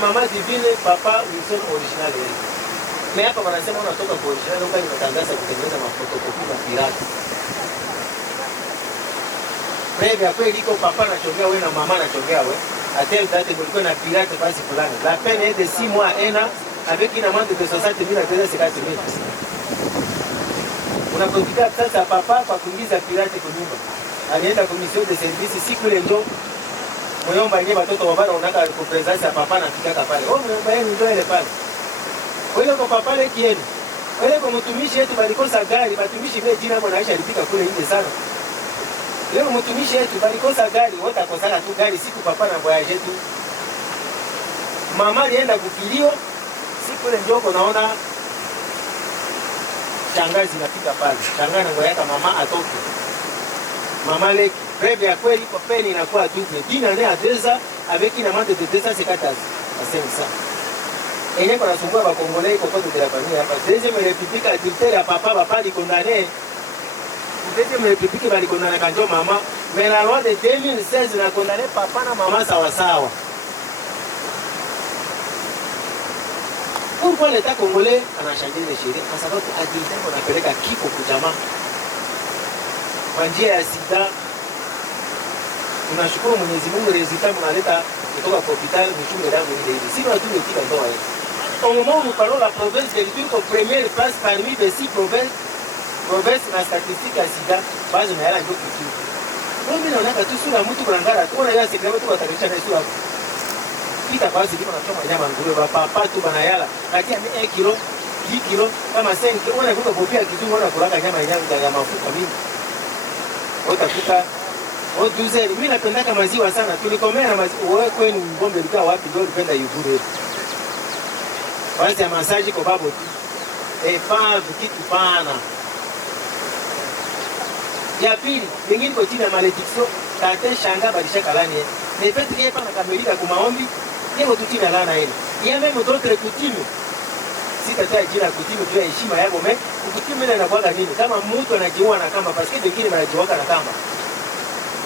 Mama divine, papa, we sont original. Mais hapa wanasema unatoka kwa original, ukaja unatangaza kutengeneza mafotokopi na pirati. Breve ya kweli iko papa anachongea wewe na mama anachongea wewe. Atel date mlikuwa na pirate basi fulani. La peine est de 6 mois et 1 an avec une amende de 60 000 à 250 000. Unapotika sasa papa kwa kuingiza pirate kwa nyumba. Alienda commission de service siku ile ndio muyomba yenyewe watoto wabara unaka kupresence ya papa anafika pale. Oh muyomba yenu ndio ile pale. Wale kwa papa ile kieni. Wale kwa mtumishi yetu balikosa gari, batumishi vile jina hapo naisha alipika kule nje sana. Leo mtumishi yetu balikosa gari, wote akosana tu gari siku papa na voyage tu. Mama alienda kukilio, siku ile ndio naona shangazi napika pale. Shangazi na ngoyaka mama atoke. Mama leki, breve ya kweli kwa peni inakuwa double. Dina ne adresa avec une amende de 250 à 500. Enye kwa nasumbua ba Congolais kwa kote de la famille hapa. Deuxième république adultère ya papa li condamné. Deuxième république bali condamné kanjo mama. Mais la loi de 2016 na condamné papa na mama sawa sawa. Pourquoi l'État congolais a changé les chéris? Kwa sababu adultère wanapeleka kiko kujamaa. Kwa njia ya sida. Tunashukuru Mwenyezi Mungu resultat mnaleta kutoka kwa hospitali mchunge damu ile ile. Sisi watu wetu ndio wao. Au moment où nous parlons, la province de l'État est en première place parmi les 6 provinces na statistique ya sida, basi na yala ndio kitu. Mimi na unaka tu sura mtu kuna ngara tu una yasi kama tu watarisha na sura kita basi ndipo nachoma nyama nguruwe papa tu bana yala lakini 1 kilo 10 kilo kama 5 kilo una kuka bopia kizungu una kulaka nyama ya mafuta mingi utakuta Duzeli, mimi napendaka maziwa sana. Tulikomea na maziwa. Wewe kwenu ngombe ilikuwa wapi? Ndio ulipenda yugure. Basi ya masaji kwa babu tu. Pavu kitu pana. Ya pili, pengine kwa chini ya malediction, tate shanga balisha kalani. Ne pete kia pana kamelika kwa maombi, yego tutina lana ile. Ya meme d'autres coutumes. Sitatia jina coutume tu ya heshima yako me. Coutume ile inakuwa nini? Kama mtu anajiua na kamba, parce que wengine wanajiua na kamba.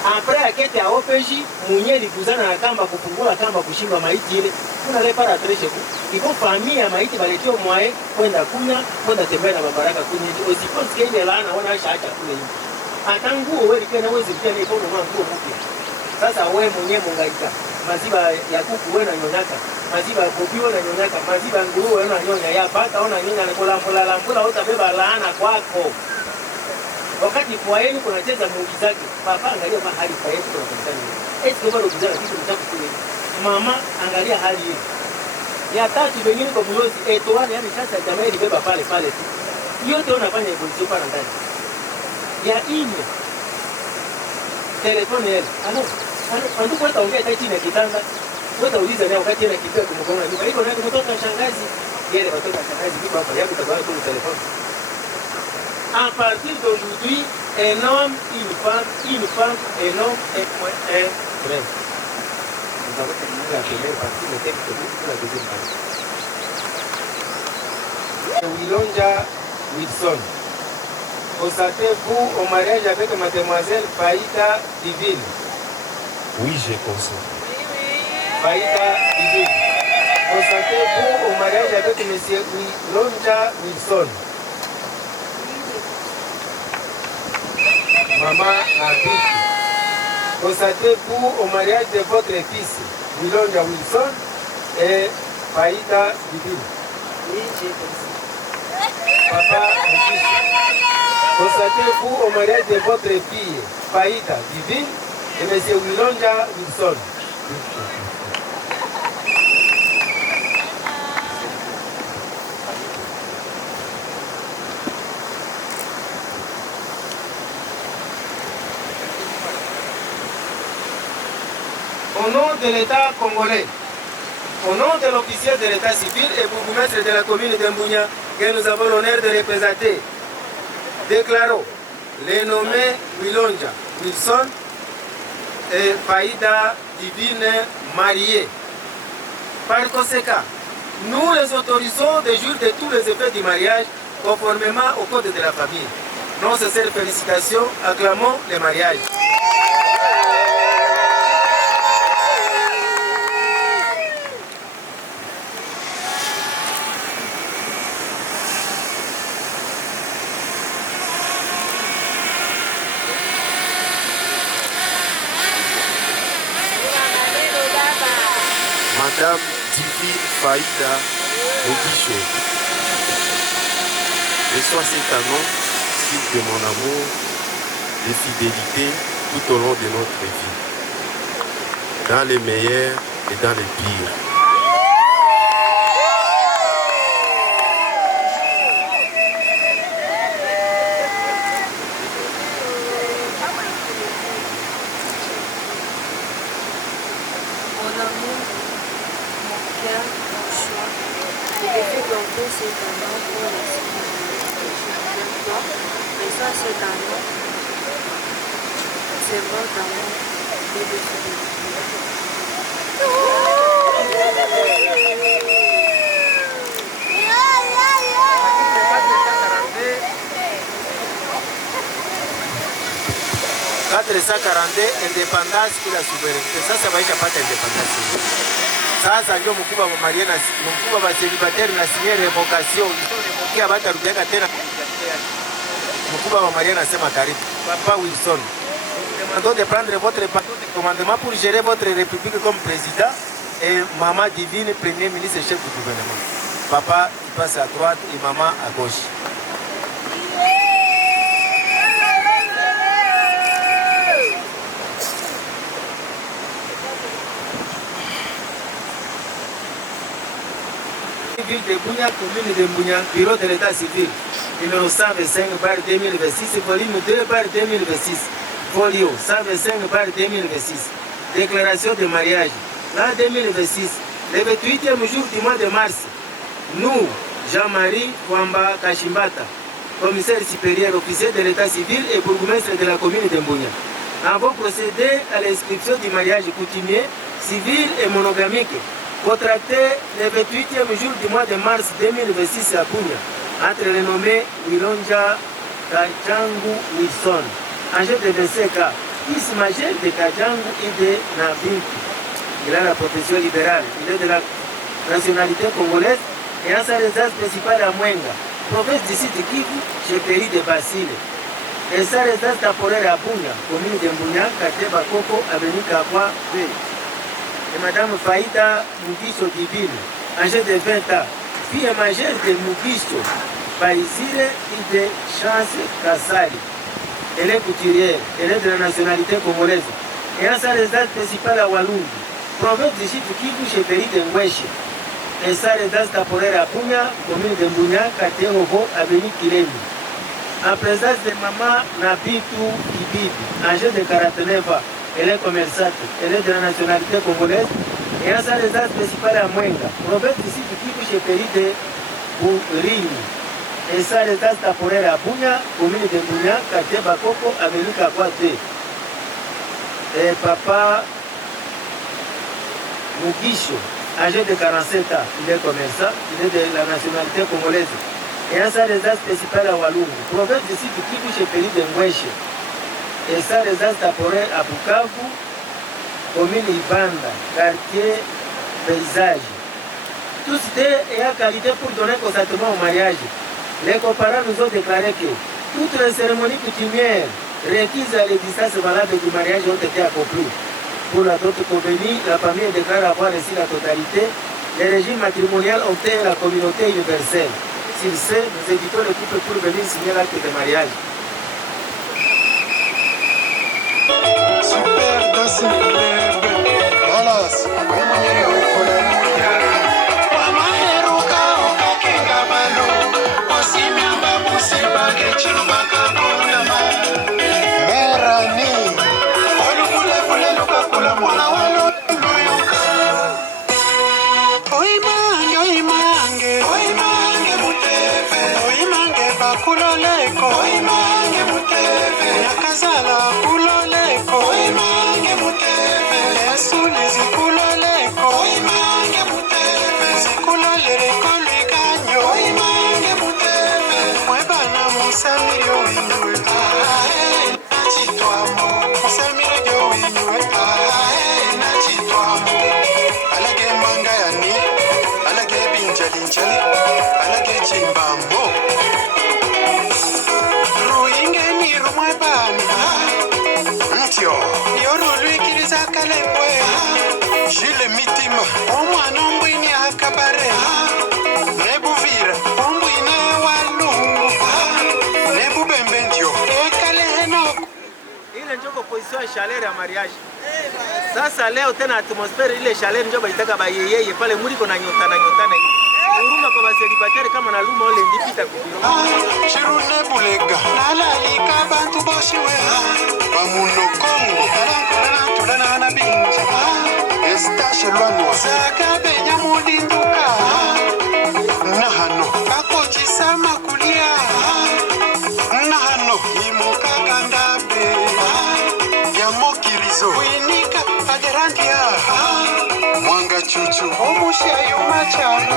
Après akete ya OPJ mwenye likuzana na kamba kupungula kamba kushimba maiti ile kuna repara treshe ku iko familia maiti baletio mwae kwenda kunya kwenda tembea na babaraka kunya osipos kile laana wana acha kule hivi atanguo wewe kana wezi pia ni kwa nguo mpya sasa wewe mwenyewe mungaika maziba ya kuku wewe na nyonyaka maziba ya kopi wewe na nyonyaka maziba ya nguruwe wewe na nyonya ya pata ona nyonya anakola lambola utabeba laana kwako. Wakati kwa yenu kuna cheza muujizaji, papa angalia mahali kwa yetu tunafanya nini? Eti bado kuzana kitu mtaka kule. Mama angalia hali hii. Ya tatu wengine kwa mlozi etoane yani sasa jamaa ile beba pale tu. Yote unafanya evolution pale ndani. Ya ine. Telefoni ile. Andu kwa taongea hata chini ya kitanda. Wewe uliza leo wakati ile kitu kumkona nyumba. Hivyo ndio mtoto shangazi. Yale watoto shangazi bibi hapa yako tabana tu telefoni. À partir d'aujourd'hui, un homme, une femme, un homme, un frère. Nous avons terminé la première partie, le texte pour la deuxième partie. Wilonja Wilson. Consentez-vous au mariage avec mademoiselle Faïda Divine? Oui, je consens. Faïda Divine. Consentez-vous au mariage avec monsieur Wilonja Wilson? Maman Abiti, consentez-vous au mariage de votre fils, Wilonja Wilson et Faïda Divine? Oui, j'ai consenti. Papa Moukishi, consentez-vous au mariage de votre fille, Faïda Divine et monsieur Wilonja Wilson? Au nom de l'État congolais, au nom de l'officier de l'État civil et bourgmestre de la commune de Mbounia, que nous avons l'honneur de représenter, déclarons les nommés Wilonja Wilson et Faïda Divine mariés. Par conséquent, nous les autorisons de jouir de tous les effets du mariage conformément au code de la famille. Non, c'est cette félicitation, acclamons le mariage. Madame Divine Faïda Mogicho, reçois cet annonce, signe de mon amour, de fidélité tout au long de notre vie, dans les meilleurs et dans les pires. Mon amour, mon cœur, mon choix, je vais te garder cet amour pour la sécurité que je t'aime toi, mais ça cet amour, c'est votre amour et de fidélité. Independence kila souveraineté. Sasa maisha pata independence. Sasa ndio mkubwa wa Maria na mkubwa wa célibataire na signer revocation. Kia bata rudiaka tena. Mkubwa wa Maria anasema karibu. Papa Wilson, demandons de prendre votre commandement pour gérer votre république comme président et maman Divine premier ministre et chef du gouvernement. Papa il passe à droite et maman à gauche. ville de Bunia, commune de Bunia, bureau de l'état civil, numéro 125/2026, volume 2/2026, folio 125/2026, déclaration de mariage. L'an 2026, le 28e jour du mois de mars, nous, Jean-Marie Wamba Kashimbata, commissaire supérieur officier de l'état civil et bourgmestre de la commune de Mbunya, avons procédé à l'inscription du mariage coutumier, civil et monogamique, contracté le 28e jour du mois de mars 2026 à Bunya, entre les nommés Wilonja Kajangu Wilson, âgé de 25 ans, fils majeur de Kajangu et de Nabinki. Il a la profession libérale, il est de la nationalité congolaise et a sa résidence principale à Mwenga, province du sud Kivu, chez Péri de Basile. Et sa résidence temporaire à Bunya, commune de Mbunya, quartier Bakoko, avenue Kakwa B. Et Madame Faïda Mugisho Divine, âgée de 20 ans, fille majeure de Mugisho, Baïsire et de Chance Kassali. Elle est couturière, elle est de la nationalité congolaise et a sa résidence principale à Walungu, province du sud Kivu, chez Péri de Ngweshi. Et sa résidence temporaire à Bunya, commune de Mbunya, quartier Hovo, avenue Kilemi. En présence de maman Nabitu Kibibi, âgée de 49 ans, elle est commerçante, elle est de la nationalité congolaise et a sa résidence principale à Mwenga, province du sud Kivu, chez Péri de Burini. Et sa résidence temporaire à Bunya, commune de Mbunya, quartier Bakoko, avenue Kakwate. Et papa Mugisho, âgé de 47 ans, il est commerçant, il est de la nationalité congolaise et a sa résidence principale à Walungu, province du sud Kivu, chez Péri de Ngweshi. Et sa résidence temporaire à Bukavu, commune Ibanda, quartier Paysage. Tout cité est à qualité pour donner consentement au mariage. Les coparents nous ont déclaré que toutes les cérémonies coutumières requises à l'existence valable du mariage ont été accomplies. Pour la dot convenue, la famille déclare avoir reçu la totalité. Les régimes matrimoniaux ont été la communauté universelle. S'il sait, nous invitons le couple pour venir signer l'acte de mariage. Super dancing club. Alas, Gilles Mitima, omwana ombwini akabare, nebuvira ombwine walungu, nebubembendio ekale henoko. Ile ndio position ya chaleur ya mariage. Sasa leo tena atmosphere ile chaleur ndio baitaka bayeyeye pale muri kona nyotana hivi. Huruma kwa baselibateri kama na luma ole ndipita kubiro. Chirune bulega, nalalika bantu boshiwe, bamuno Kongo, tulana na binja. Estache lwanwa Saka benya mudinduka Nahano Kakochisa makulia Nahano Imoka kandabe Yamokilizo Winika aderantia Mwanga chuchu Omushia yumachana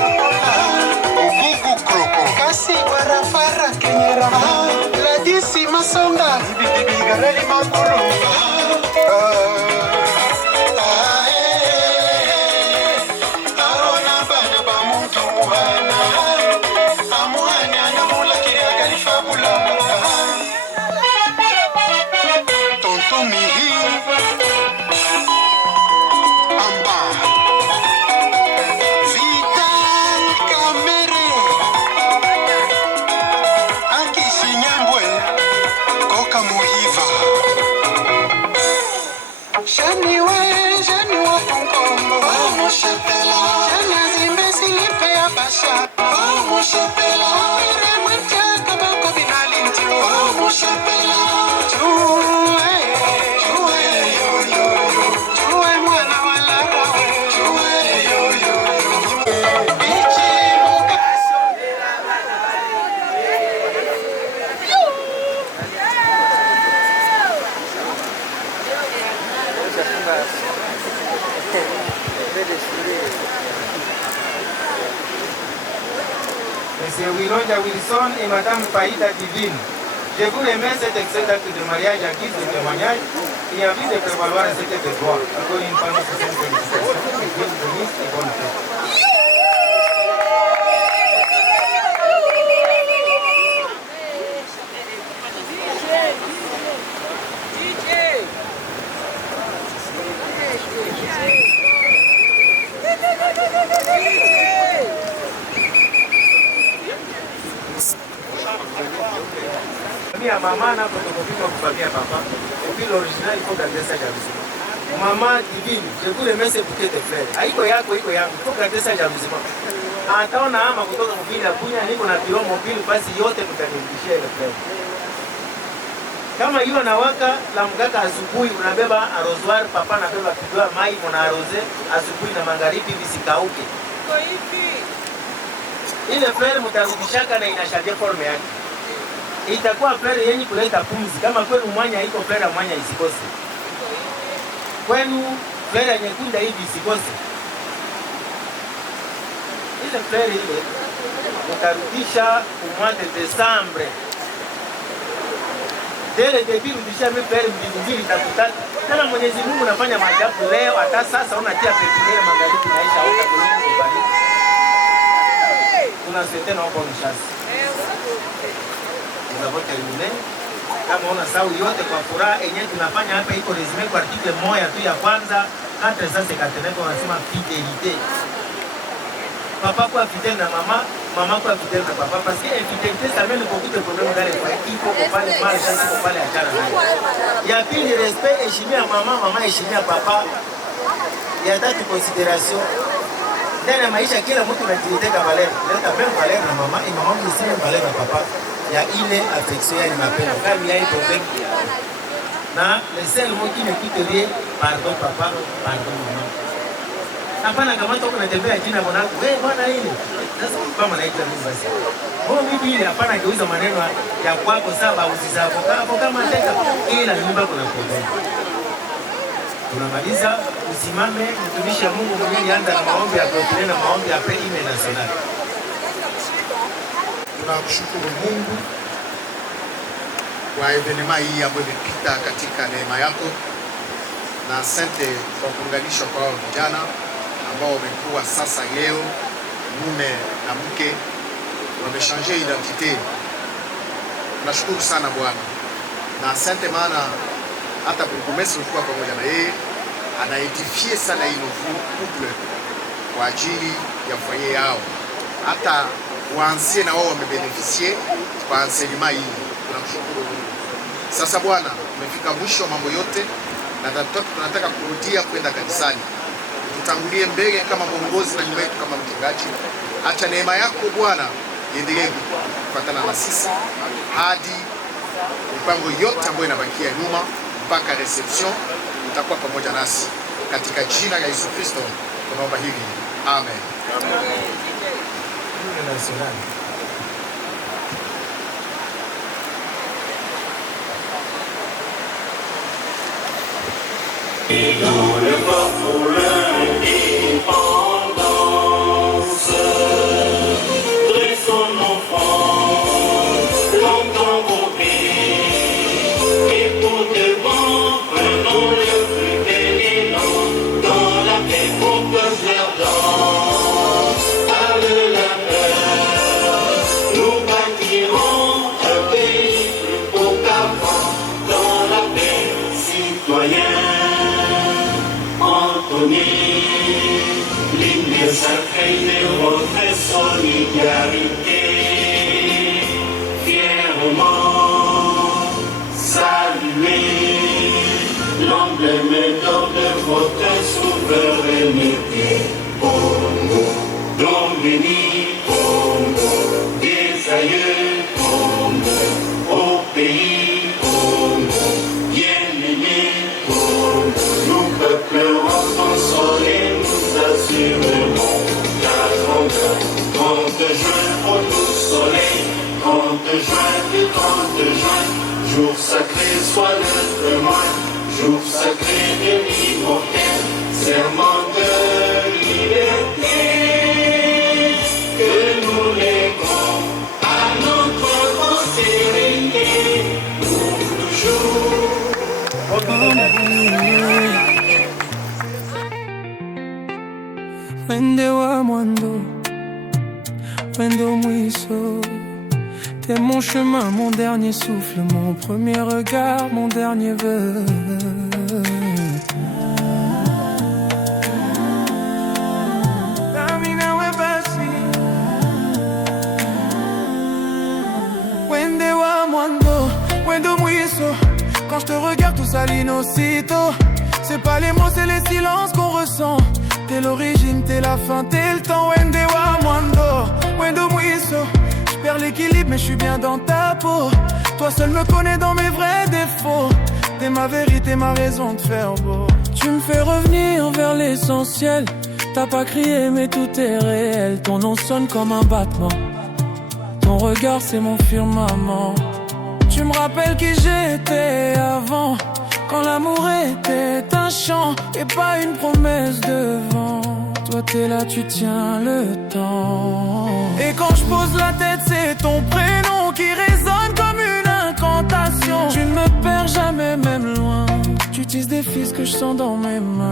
Ugugu kroko Kasi warafara kenyera Ladisi masonga Ibigareli makulu Shani wa Kongo, Shani azimbe silipe ya basha. Monsieur Wilonja Wilson et Madame Faïda Divine, je vous remets cet excellent acte de mariage à guise de témoignage et envie de prévaloir cet devoir. Encore une fois, notre félicitations et Dieu vous bénisse et bonne fête. Ya mama na photocopie pour famille papa et puis l'original il faut garder ça jalousement. Maman Divine, je vous remets ce bouquet de fleurs. Haiko yako il faut garder ça jalousement. Ataona ama kutoka mjini ya Bunya niko na kilo mobile basi yote kutanirudishia ile fleur. Kama hiyo nawaka la mgaka asubuhi unabeba arrosoir, papa anabeba kidwa mai mna arrose asubuhi na magharibi visikauke. Kwa hivi ile fleur mtarudishaka na inashaje forme yake. Itakuwa fleur yenye kuleta pumzi. Kama kwenu mwanya iko fleur mwanya isikose. Kwenu fleur nyekundu hivi isikose. Ile fleur ile utarudisha mois de décembre. Dès le début rudisha fleur mbili tatu. Tena Mwenyezi Mungu anafanya maajabu leo hata sasa unatia pekee magharibi naisha huko kuliko kubariki. Tunasete na bonne chance. Nous avons terminé. Kama una sawa yote kwa furaha yenyewe tunafanya hapa iko resume kwa article moja tu ya kwanza 459 wanasema fidélité. Papa kwa fidèle na mama kwa fidèle na papa parce que fidélité ça mène beaucoup de problèmes dans les foyers. Il faut qu'on parle mal, il faut parler à cara nayo. Ya pili respect heshimia mama heshimia papa. Ya tatu considération. Ndani ya maisha kila mtu anajiteka valeur. Leta même valeur na mama et maman aussi même valeur na papa. Ya ile affection ya mapendo kama ya ipo benki na le seul mot qui ne quitte rien pardon papa pardon maman. Hapana kama toka natembea jina mwanangu wewe bwana ile sasa kama naitwa mimi basi oh mimi ile hapana geuza maneno ya kwako saba usizako kama teka ila nyumba kuna problem. Tunamaliza usimame mtumishi wa Mungu mwenyewe anza na maombi ya kuotelea na maombi ya ime national. Tunakushukuru Mungu kwa evenema hii ambayo imepita katika neema yako, na asante kwa kuunganishwa kwa hao vijana ambao wamekuwa sasa leo mume na mke wamechange identite. Tunashukuru sana Bwana na asante, maana hata burgomestre ulikuwa pamoja na yeye anaedifie sana hii couple kwa ajili ya foyer yao, hata waanzie na wao wamebeneficie kwa enseignement hii. Tunamshukuru Mungu. Sasa Bwana, tumefika mwisho wa mambo yote na tunataka kurudia kwenda kanisani. Tutangulie mbele kama mwongozi na nyuma yetu kama mchungaji. Acha neema yako Bwana iendelee kufuatana na sisi hadi mipango yote ambayo inabakia nyuma mpaka reception. Utakuwa pamoja nasi katika jina la Yesu Kristo tunaomba hivi. Amen. Nacional. Et dans le corps pour l'indépendance, dressons nos fronts, longtemps groupés, et pour devant, prenons le plus bel élan, dans la paix pour que leur danse, par la peur, nous bâtirons un pays plus beau qu'avant, dans la paix citoyenne. L'hymne sacré de votre solidarité, fièrement saluer l'emblème d'or de votre souveraineté. Congo, donc béni Congo. soit le témoin, jour sacré de l'immortel, serment de liberté, que nous léguons à notre postérité, pour toujours. Wende wa mwando, wendo mwiso. T'es mon chemin, mon dernier souffle, mon premier regard, mon dernier vœu. Wende wa mwando, wendo mwiso. Quand je te regarde tout s'aligne aussitôt. C'est pas les mots, c'est les silences qu'on ressent. T'es l'origine, t'es la fin, t'es le temps. Wende wa mwando, wendo mwiso. J'perds l'équilibre mais je suis bien dans ta peau. Toi seul me connais dans mes vrais défauts. T'es ma vérité, ma raison de faire beau. Tu me fais revenir vers l'essentiel. T'as pas crié mais tout est réel. Ton nom sonne comme un battement. Ton regard c'est mon firmament. Tu me rappelles qui j'étais avant, quand l'amour était un chant et pas une promesse de vent. Toi t'es là, tu tiens le temps. Et quand je pose la tête, c'est ton prénom qui résonne comme une incantation. Tu ne me perds jamais, même loin. Tu utilises des fils que je sens dans mes mains.